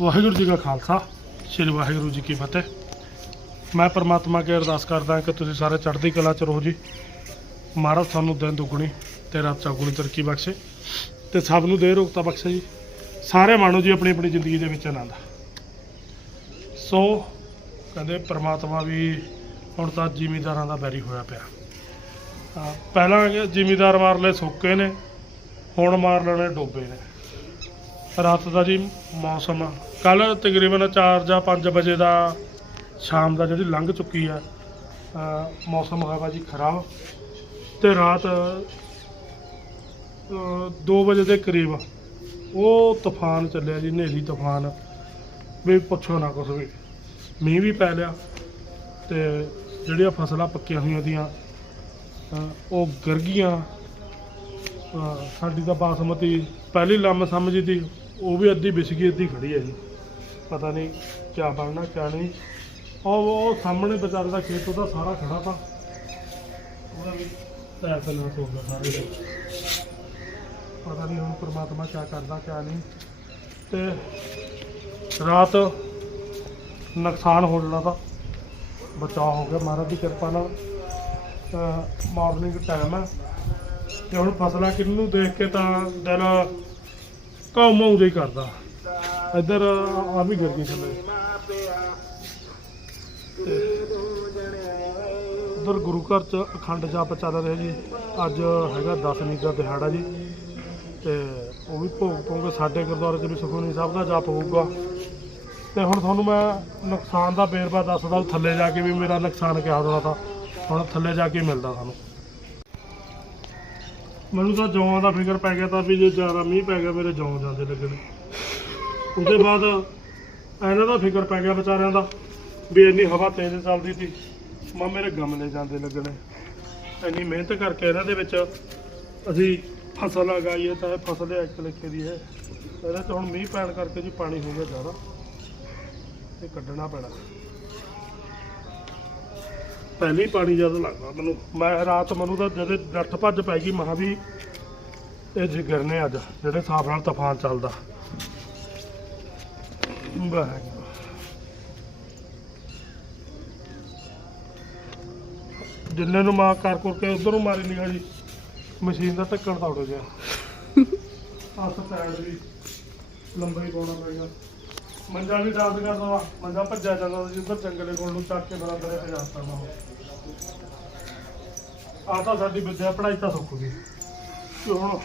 ਵਾਹਿਗੁਰੂ ਜੀ ਕਾ ਖਾਲਸਾ, ਸ੍ਰੀ ਵਾਹਿਗੁਰੂ ਜੀ ਕੀ ਫਤਿਹ। ਮੈਂ ਪਰਮਾਤਮਾ ਅੱਗੇ ਅਰਦਾਸ ਕਰਦਾ ਕਿ ਤੁਸੀਂ ਸਾਰੇ ਚੜ੍ਹਦੀ ਕਲਾ ਚ ਰਹੋ ਜੀ। ਮਹਾਰਾਜ ਸਾਨੂੰ ਦਿਨ ਦੁੱਗਣੀ ਤੇ ਰਾਤ ਚੌਗੁਣੀ ਤਰੱਕੀ ਬਖਸ਼ੇ ਤੇ ਸਭ ਨੂੰ ਦੇ ਰੋਗਤਾ ਬਖਸ਼ੇ ਜੀ। ਸਾਰੇ ਮਾਣੋ ਜੀ ਆਪਣੀ ਆਪਣੀ ਜ਼ਿੰਦਗੀ ਦੇ ਵਿੱਚ ਆਨੰਦ ਸੋ ਕਹਿੰਦੇ ਪਰਮਾਤਮਾ ਵੀ ਹੁਣ ਤਾਂ ਜ਼ਿਮੀਦਾਰਾਂ ਦਾ ਬੈਰੀ ਹੋਇਆ ਪਿਆ। ਪਹਿਲਾਂ ਜ਼ਿਮੀਦਾਰ ਮਾਰ ਲਏ, ਸੋਕੇ ਨੇ, ਹੁਣ ਮਾਰ ਲੈਣੇ ਡੋਬੇ ਨੇ। ਰਾਤ ਦਾ ਜੀ ਮੌਸਮ। ਕੱਲ ਤਕਰੀਬਨ 4 ਜਾਂ 5 ਵਜੇ ਦਾ ਸ਼ਾਮ ਦਾ ਜਿਹੜੀ ਲੰਘ ਚੁੱਕੀ ਆ ਮੌਸਮ ਹੈਗਾ ਜੀ ਖਰਾਬ। ਤੇ ਰਾਤ 2 ਵਜੇ ਦੇ ਕਰੀਬ ਉਹ ਤੂਫਾਨ ਚੱਲਿਆ ਜੀ, ਹਨੇਰੀ ਤੂਫਾਨ। ਵੀ ਪੁੱਛੋ ਨਾ ਕੁਛ ਵੀ। ਮੀਂਹ ਵੀ ਪੈ ਲਿਆ ਤੇ ਜਿਹੜੀਆਂ ਫਸਲਾਂ ਪੱਕੀਆਂ ਹੋਈਆਂ ਦੀਆਂ ਉਹ ਗਿਰ ਗਈਆਂ। ਸਾਡੀ ਤਾਂ ਬਾਸਮਤੀ ਪਹਿਲੀ ਲੰਮ ਸਮਝੀ ਤੀ ਉਹ ਵੀ ਅੱਧੀ ਵਿਛ ਗਈ ਅੱਧੀ ਖੜੀ ਹੈ ਜੀ। ਪਤਾ ਨਹੀਂ ਕਿਆ ਬਣਨਾ, ਕਿਆ ਨਹੀਂ। ਉਹ ਉਹ ਸਾਹਮਣੇ ਵਿਚਾਰੇ ਦਾ ਖੇਤ, ਉਹਦਾ ਸਾਰਾ ਖੜਾ ਤਾ। ਉਹਦਾ ਵੀ ਪੈਸੇ ਨਾਲ ਸੋ ਗਿਆ ਸਾਰੇ। ਦਾ ਪਤਾ ਨਹੀਂ ਹੁਣ ਪ੍ਰਮਾਤਮਾ ਕਿਆ ਕਰਦਾ, ਕਿਆ ਨਹੀਂ। ਤੇ ਰਾਤ ਨੁਕਸਾਨ ਹੋ ਜਾਣਾ ਤਾਂ। ਬਚਾਅ ਹੋ ਗਿਆ, ਮਹਾਰਾਜ ਦੀ ਕਿਰਪਾ ਨਾਲ। ਮਾਰਨਿੰਗ ਟਾਈਮ ਹੈ। ਤੇ ਹੁਣ ਫਸਲਾਂ ਕਿੰਨੂੰ ਦੇਖ ਕੇ ਤਾਂ ਦਿਨ ਦਿਲ ਕਾਉ ਹੀ ਕਰਦਾ। ਇੱਧਰ ਆ ਵੀ ਗਿਰ ਗਈ ਥੱਲੇ। ਤੇ ਉਧਰ ਗੁਰੂ ਘਰ ਚ ਅਖੰਡ ਜਾਪ ਚੱਲ ਰਿਹਾ ਜੀ। ਅੱਜ ਹੈਗਾ ਦਸਵੀਂ ਦਾ ਦਿਹਾੜਾ ਜੀ। ਤੇ ਉਹ ਵੀ ਭੋਗ ਪੋਗੇ ਸਾਡੇ ਗੁਰਦੁਆਰੇ 'ਚ ਵੀ ਸੁਖਮਨੀ ਸਾਹਿਬ ਦਾ ਜਾਪ ਹੋਊਗਾ। ਤੇ ਹੁਣ ਤੁਹਾਨੂੰ ਮੈਂ ਨੁਕਸਾਨ ਦਾ ਵੇਰਵਾ ਦੱਸਦਾ ਥੱਲੇ ਜਾ ਕੇ ਵੀ ਮੇਰਾ ਨੁਕਸਾਨ ਕਿਆ ਹੋਣਾ ਤਾਂ। ਹੁਣ ਥੱਲੇ ਜਾ ਕੇ ਮਿਲਦਾ ਤੁਹਾਨੂੰ। ਮੈਨੂੰ ਤਾਂ ਜੌਆਂ ਦਾ ਫਿਕਰ ਪੈ ਗਿਆ ਤਾਂ ਵੀ ਜੇ ਜ਼ਿਆਦਾ ਮੀਂਹ ਪੈ ਗਿਆ ਮੇਰੇ ਜੌਂ ਜਾਂਦੇ ਲੱਗਣੇ। ਉਹਦੇ ਬਾਅਦ ਇਹਨਾਂ ਦਾ ਫਿਕਰ ਪੈ ਗਿਆ ਵਿਚਾਰਿਆਂ ਦਾ ਵੀ ਇੰਨੀ ਹਵਾ ਤੇਜ਼ ਚੱਲਦੀ ਸੀ। ਮਾ, ਮੇਰੇ ਗਮਲੇ ਜਾਂਦੇ ਲੱਗਣੇ। ਇੰਨੀ ਮਿਹਨਤ ਕਰਕੇ ਇਹਨਾਂ ਦੇ ਵਿੱਚ ਅਸੀਂ ਫਸਲ ਲਗਾਈ ਹੈ, ਚਾਹੇ ਫਸਲ ਇੱਕ ਲਿਖੇ ਦੀ ਹੈ। ਇਹਦੇ ਚ ਹੁਣ ਮੀਂਹ ਪੈਣ ਕਰਕੇ ਜੀ ਪਾਣੀ ਹੋ ਗਿਆ ਜ਼ਿਆਦਾ। ਇਹ ਕੱਢਣਾ ਪੈਣਾ। ਪਹਿਲੇ ਹੀ ਪਾਣੀ ਜ਼ਿਆਦਾ ਲੱਗਦਾ ਮੈਨੂੰ ਮੈਂ ਰਾਤ ਮੈਨੂੰ ਤਾਂ ਜਦੇ ਡੱਠ ਭੱਜ ਪੈ ਗਈ ਮਹਾ ਵੀ ਇਹ ਜਿਗਰ ਨੇ ਅੱਜ ਜਿਹੜੇ ਹਿਸਾਬ ਨਾਲ ਤੂਫਾਨ ਚੱਲਦਾ। ਜਿੰਨੇ ਨੂੰ ਮਾਰ ਕਰ ਕਰ ਕੇ ਉਧਰ ਨੂੰ ਮਾਰੀ ਨਿਗਾ ਜੀ ਮਸ਼ੀਨ ਦਾ ਢੱਕਣ ਤਾਂ ਉੱਡ ਗਿਆ ਹੱਥ ਪੈਰ ਵੀ ਲੰਬਾ ਹੀ ਪਾਉਣਾ ਪਏਗਾ ਮੰਜਾ ਵੀ ਡਾਂਸ ਕਰਦਾ ਵਾ, ਮੰਜਾ ਭੱਜਿਆ ਜਾਂਦਾ ਸੀ ਜਿੱਧਰ ਜੰਗਲੇ ਕੋਲ ਨੂੰ ਚੱਕ ਕੇ ਬਰਾਬਰ ਇਹ ਜਾ ਸਕਦਾ ਆ ਤਾਂ ਸਾਡੀ ਵਿਦਿਆ ਪੜ੍ਹਾਈ ਤਾਂ ਸੁੱਕ ਗਈ। ਤੇ ਹੁਣ?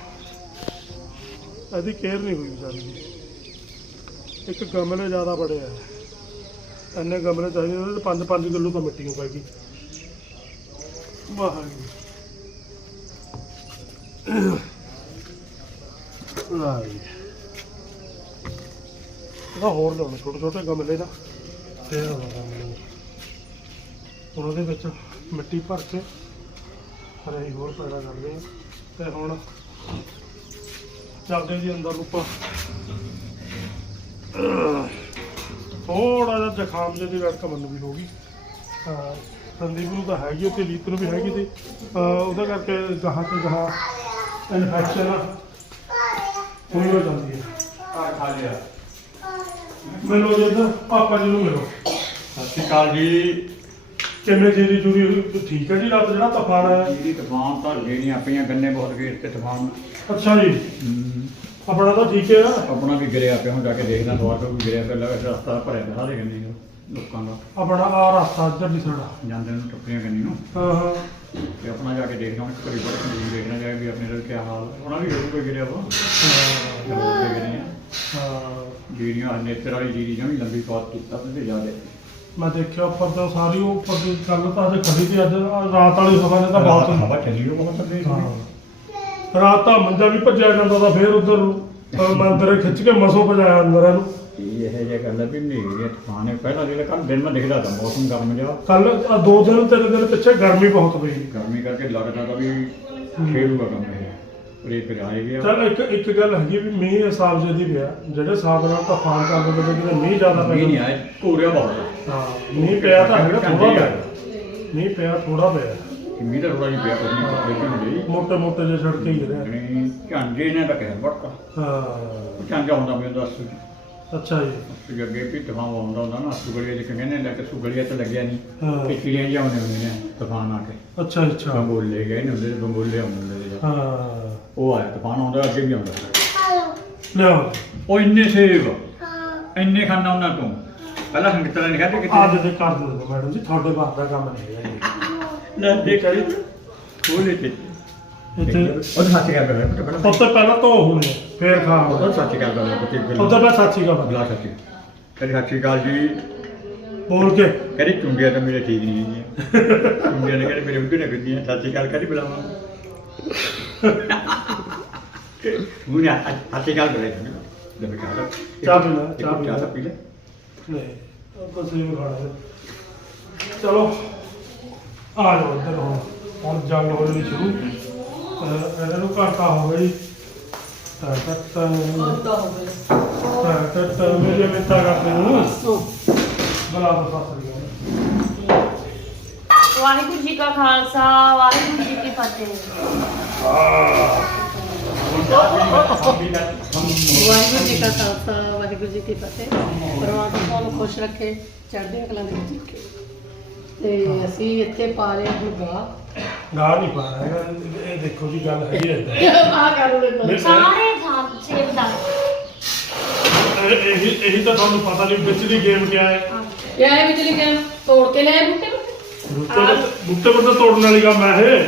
ਇਹਦੀ ਕੇਅਰ ਨਹੀਂ ਹੋਈ ਵਿਚਾਰੀ ਦੀ। ਇੱਕ ਗਮਲੇ ਜ਼ਿਆਦਾ ਬੜੇ ਆ। ਇੰਨੇ ਗਮਲੇ ਚਾਹੀਦੇ ਉਹਦੇ ਤੇ 5-5 ਕਿਲੋ ਤਾਂ ਮਿੱਟੀ ਹੋ ਜੀ ਵਾਹਿਗੁਰੂ। ਲਾਈ ਇਹਦਾ ਹੋਰ ਲਾਉਣਾ ਛੋਟੇ ਛੋਟੇ ਗਮਲੇ ਦਾ ਤੇ ਉਹ ਗਮਲੇ ਹੁਣ ਉਹਦੇ ਵਿੱਚ ਮਿੱਟੀ ਭਰ ਕੇ ਫਿਰ ਅਸੀਂ ਹੋਰ ਪੈਦਾ ਕਰਦੇ ਹਾਂ। ਤੇ ਹੁਣ ਚੱਲਦੇ ਜੀ ਅੰਦਰ ਨੂੰ ਆਪਾਂ। ਥੋੜਾ ਜਿਹਾ ਜ਼ੁਕਾਮ ਜਿਹੀ ਰੜਕ ਮੈਨੂੰ ਵੀ ਹੋ ਗਈ। ਹਾਂ ਸੰਦੀਪ ਨੂੰ ਤਾਂ ਹੈਗੀ ਤੇ ਲੀਪ ਨੂੰ ਵੀ ਹੈਗੀ ਸੀ ਅਹ ਉਹਦਾ ਕਰਕੇ ਗਾਹਾਂ ਤੇ ਗਾਹਾਂ ਇਨਫੈਕਸ਼ਨ ਹੋਈ ਹੋ ਜਾਂਦੀ ਹੈ ਆ ਖਾ ਲਿਆ। ਮਿਲੋ ਜੀ ਇੱਧਰ ਪਾਪਾ ਜੀ ਨੂੰ ਮਿਲੋ। ਸਤਿ ਸ਼੍ਰੀ ਅਕਾਲ ਜੀ। ਚੀਜ਼ ਦੀ ਚੋਰੀ ਹੋਈ? ਠੀਕ ਹੈ ਜੀ ਰਾਤ ਜਿਹੜਾ ਤੂਫਾਨ ਆਇਆ। ਇਹਦੀ ਤੂਫਾਨ ਤਾਂ ਜਿਹੜੀਆਂ ਪਈਆਂ ਗੰਨੇ ਬਹੁਤ ਗੇਰ ਤੇ ਤੂਫਾਨ। ਅੱਛਾ ਜੀ। ਆਪਣਾ ਤਾਂ ਠੀਕ ਹੈ। ਆਪਣਾ ਵੀ ਗਿਰਿਆ ਪਿਆ ਹੁਣ ਜਾ ਕੇ ਦੇਖਦਾ ਦੁਆਰ ਤੋਂ ਵੀ ਗਿਰਿਆ ਪਿਆ ਲੱਗਾ ਰਸਤਾ ਭਰਿਆ ਪਿਆ ਸਾਰੇ ਗੰਨੇ ਨੂੰ, ਲੋਕਾਂ ਦਾ। ਆਪਣਾ ਆ ਰਸਤਾ ਇੱਧਰ ਦੀ ਸਾਡਾ ਜਾਂਦੇ ਨੂੰ ਟੱਪੀਆਂ ਗੰਨੀ ਨੂੰ। ਹਾਂ ਹਾਂ। ਤੇ ਆਪਣਾ ਜਾ ਕੇ ਦੇਖਦਾ ਹੁਣ ਘਰੀ ਬੜ ਕੇ ਦੇਖਣਾ ਜਾਏ ਵੀ ਆਪਣੇ ਦਾ ਕੀ ਹਾਲ ਉਹਨਾਂ ਵੀ ਰੋਡ ਤੇ ਗਿਰਿਆ ਵਾ। ਹਾਂ, ਰੋਡ ਤੇ ਗਿਰੇ ਆ। ਹਾਂ। ਜਿਹੜੀਆਂ ਨੇਤਰ ਵਾਲੀ ਜੀਰੀ ਜਮੀ ਲੰਬੀ ਪਾਤ ਕੀਤਾ ਤੇ ਜ਼ਿਆਦਾ ਮੈਂ ਦੇਖਿਆ ਉੱਪਰ ਤੋਂ ਸਾਰੀ ਉਹ ਉੱਪਰ ਦੀ ਕੱਲ ਤਾਂ ਅਜੇ ਖੜੀ ਸੀ ਅੱਜ ਰਾਤ ਵਾਲੀ ਹਵਾ ਨੇ ਤਾਂ ਬਹੁਤ ਹਵਾ ਚੱਲੀ ਉਹ ਬਹੁਤ ਹਾਂ। ਰਾਤ ਤਾਂ ਮੰਜਾ ਵੀ ਭੱਜਿਆ ਜਾਂਦਾ ਤਾਂ ਫੇਰ ਉਧਰ ਨੂੰ ਅਹ ਮੈਂ ਅੰਦਰ ਖਿੱਚ ਕੇ ਮਸੋ ਭਜਾਇਆ ਅੰਦਰ ਇਹਨੂੰ ਇਹ ਇਹ ਜੇ ਗੱਲ ਆ ਵੀ ਨੇਰੇ ਤੂਫਾਨ ਹੈ ਪਹਿਲਾਂ ਜਿਹੜਾ ਕੱਲ ਦਿਨ ਮੈਂ ਦਿਖਦਾ ਤਾਂ ਮੌਸਮ ਗਰਮ ਜਿਹਾ ਕੱਲ ਦੋ ਦਿਨ ਤਿੰਨ ਦਿਨ ਪਿੱਛੇ ਗਰਮੀ ਬਹੁਤ ਪਈ। ਗਰਮੀ ਕਰਕੇ ਲੱਗਦਾ ਤਾਂ ਵੀ ਖੇਡੂਗਾ ਕੰਮ ਇਹ। ਪਰ ਇਹ ਫਿਰ ਆਏ ਗਿਆ। ਚਲ ਇੱਕ ਇੱਕ ਗੱਲ ਹੈਗੀ ਵੀ ਮੀਂਹ ਇਸ ਸਾਲ ਜਿਹਦੀ ਪਿਆ। ਜਿਹੜੇ ਹਿਸਾਬ ਨਾਲ ਤੂਫਾਨ ਚੱਲਦੇ ਕਿਤੇ ਮੀਂਹ ਜ਼ਿਆਦਾ ਪੈ ਮੀਂਹ ਨਹੀਂ ਆਇਆ ਕੋਰਿਆ ਬਹੁਤ ਹਾਂ ਮੀਂਹ ਪਿਆ ਤਾਂ ਹੈਗਾ ਥੋੜਾ ਪਿਆ। ਮੀਂਹ ਪਿਆ ਥੋੜਾ ਪਿਆ। ਮੀਂਹ ਤਾਂ ਥੋੜਾ ਜਿਹਾ ਪਿਆ ਕੋਈ ਨਹੀਂ ਲੇਕਿਨ ਜੀ ਮੋਟੇ ਮੋਟੇ ਜਿਹੇ ਛੜਕੇ ਹੀ ਰਹੇ। ਝਾਂਜੇ ਨੇ ਤਾਂ ਕਹਿ ਵੜਕਾ ਹਾਂ। ਝਾਂਜਾ ਹੁੰਦਾ ਮੈਨੂੰ ਦੱਸ। ਅੱਛਾ ਜੀ। ਤੇ ਅੱਗੇ ਵੀ ਤੂਫਾਨ ਆਉਂਦਾ ਹੁੰਦਾ ਨਾ ਸੁਗੜੀਆਂ ਜਿਹਾ ਕਹਿੰਦੇ ਨੇ ਕਿ ਸੁਗੜੀਆਂ ਤੇ ਲੱਗਿਆ ਨਹੀਂ ਹਾਂ। ਤੇ ਚਿੜੀਆਂ ਜਿਹਾ ਆਉਂਦੇ ਹੁੰਦੇ ਨੇ ਤੂਫਾਨ ਆ ਕੇ। ਅੱਛਾ ਅੱਛਾ। ਬੰਗੋਲੇ ਗਏ ਨੇ ਹੁੰਦੇ ਨੇ, ਬੰਗੋਲੇ ਆਉਂਦੇ ਹੁੰਦੇ ਨੇ। ਹਾਂ। ਉਹ ਆਇਆ ਤੂਫਾਨ ਆਉਂਦਾ ਅੱਗੇ ਵੀ ਆਉਂਦਾ। ਲਿਆਓ। ਉਹ ਇੰਨੇ ਸੇਬ। ਇੰਨੇ ਖਾਣਾ ਉਹਨਾਂ ਤੋਂ। ਪਹਿਲਾਂ ਸੰਗਤਾਂ ਨੇ ਕਹਿੰਦੇ ਆ ਕਿਤੇ ਦੇ ਕਰ ਦਿਓ ਮੈਡਮ ਜੀ ਤੁਹਾਡੇ ਬਾਤ ਦਾ ਕੰਮ ਨਹੀਂ ਹੈ ਜੀ। ਨਾ ਦੇਖ ਕਰੀ ਖੋਲੇ ਤੇ ਇੱਥੇ ਉਹ ਸੱਚ ਗੱਲ ਕਰ ਤੋਂ ਪਹਿਲਾਂ ਧੋ ਹੋਣੇ ਫੇਰ ਖਾ ਉਹ ਸੱਚ ਗੱਲ ਕਰ ਰਿਹਾ ਕੁੱਤੇ ਉਹ ਤੋਂ ਬਾਅਦ ਸਾਚੀ ਦਾ ਬਲਾ ਸੱਚ। ਕਰੀ ਸੱਚੀ ਗੱਲ ਜੀ। ਬੋਲ ਕੇ। ਕਰੀ ਚੁੰਗੀਆਂ ਤਾਂ ਮੇਰੇ ਠੀਕ ਨਹੀਂ ਹੈਗੀਆਂ। ਚੁੰਗੀਆਂ ਨੇ ਕਹਿੰਦੇ ਮੇਰੇ ਉੱਤੇ ਨਾ ਗੱਦੀਆਂ ਸੱਚੀ ਗੱਲ ਕਰੀ ਬੁਲਾਵਾਂ। ਉਹ ਨਾ ਸੱਚੀ ਗੱਲ ਕਰ ਲੈ। ਚਾਹ ਪੀ ਲੈ, ਚਾਹ ਪੀ ਲੈ। ਚਾਹ ਪੀ ਲੈ। ਨਹੀਂ ਆਪਾਂ ਸਹੀ ਖਾਣਾ। ਚਲੋ ਆ ਜਾਓ ਇੱਧਰ ਹੁਣ। ਹੁਣ ਜੰਗ ਹੋ ਜਾਣੀ ਸ਼ੁਰੂ। ਇਹਨਾਂ ਨੂੰ ਘਾਟਾ ਹੋ ਗਈ ਤਾਂ ਤੱਕ ਉਦਾਂ ਹੋ ਗਿਆ। ਤਾਂ ਤੱਕ ਮੇਰੀ ਮਿੰਤਾ ਕਰਦੇ ਨੂੰ ਬਲਾ ਦਾ ਸਾਸਰੀ ਵਾਹਿਗੁਰੂ ਜੀ ਕਾ ਖਾਲਸਾ ਵਾਹਿਗੁਰੂ ਜੀ ਕੀ ਫਤਿਹ। ਵਾਹਿਗੁਰੂ ਜੀ ਕਾ ਖਾਲਸਾ ਵਾਹਿਗੁਰੂ ਜੀ ਕੀ ਫਤਿਹ। ਪਰਮਾਤਮਾ ਤੁਹਾਨੂੰ ਖੁਸ਼ ਰੱਖੇ ਚੜ੍ਹਦੀਆਂ ਕਲਾਂ ਦੇ ਵਿੱਚ ਰੱਖੇ। ਤੇ ਅਸੀਂ ਇੱਥੇ ਪਾ ਗਾ ਗਾ ਨਹੀਂ ਪਾ ਹੈਗਾ ਇਹ ਦੇਖੋ ਜੀ ਗੱਲ ਹੈਗੀ ਏਦਾਂ ਆ ਕਰ ਲੈ ਸਾਰੇ ਥਾਂ ਸੇਬ ਦਾ ਇਹ- ਇਹੀ ਤਾਂ ਤੁਹਾਨੂੰ ਪਤਾ ਨਹੀਂ ਵਿਚਲੀ ਗੇਮ ਕਿਆ ਹੈ। ਇਹ ਹੈ ਬਿਜਲੀ ਗੇਮ ਤੋੜ ਕੇ ਲੈ ਬੁੱਟੇ ਬੁੱਤੇ ਬੁੱਤੇ ਬੁੱਤੇ ਤੋੜਨ ਵਾਲੀ ਗੱਲ ਹੈ ਇਹ।